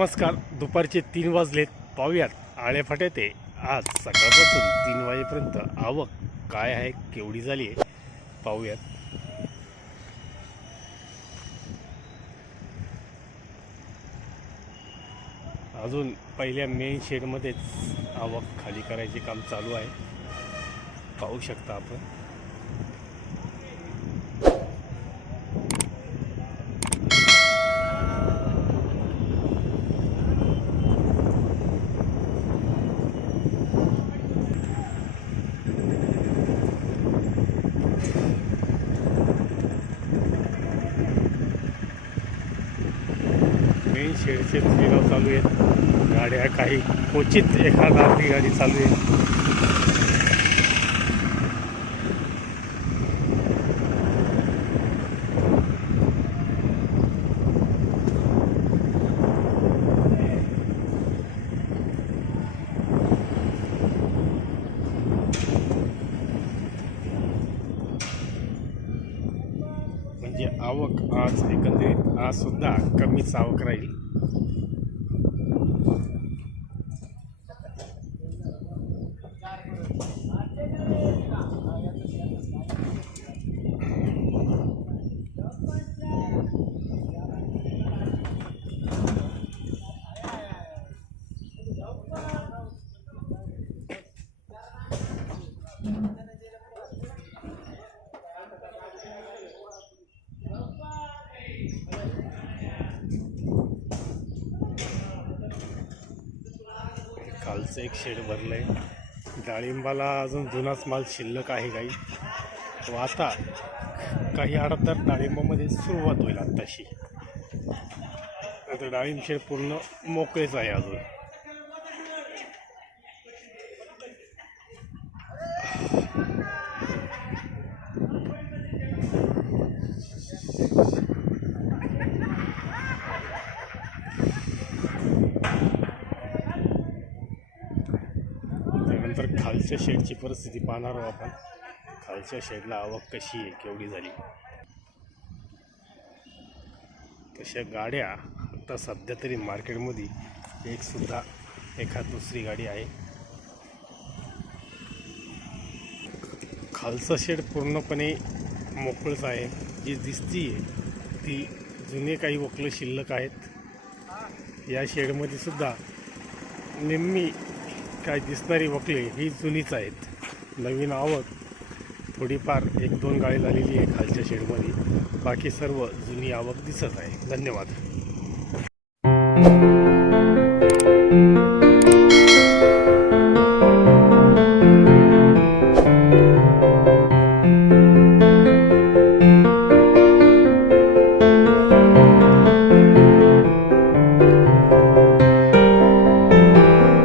नमस्कार. दुपारचे तीन वाजलेत. पाहूयात आळेफाट्या ते. आज सकाळपासून तीन वाजेपर्यंत आवक काय आहे केवढी झाली आहे पाहूयात. अजून पहिल्या मेन शेडमध्येच आवक खाली करायचे काम चालू आहे. पाहू शकता आपण. शेडचे लिलाव चालू आहेत गाड्या काही क्वचित एखादा अर्धी गाडी चालू आहे. म्हणजे आवक आज एकंदरीत आज सुद्धा कमीच आवक राहील. डाळिंबाचं एक शेड भरलं आहे डाळिंबाला अजून जुनाच माल शिल्लक आहे काही. व आता काही तर डाळिंबामध्ये सुरुवात होईल आत्ताशी. आता डाळिंब शेड पूर्ण मोकळेच आहे अजून. तर खालच्या शेडची परिस्थिती पाहणार आहोत आपण. खालच्या शेडला आवक कशी आहे केवढी झाली? तशा गाड्या आता सध्या तरी मार्केटमध्ये एकसुद्धा एखाद दुसरी गाडी आहे. खालचं शेड पूर्णपणे मोकळंच आहे. जी दिसती ती जुने काही वकलं शिल्लक आहेत. या शेडमध्ये सुद्धा निम्मी काय दिसणारी वकले ही जुनीच आहेत. नवीन आवक. थोडीफार एक दोन गाळी झालेली आहे खालच्या शेडमध्ये. बाकी सर्व जुनी आवक दिसत आहे. धन्यवाद.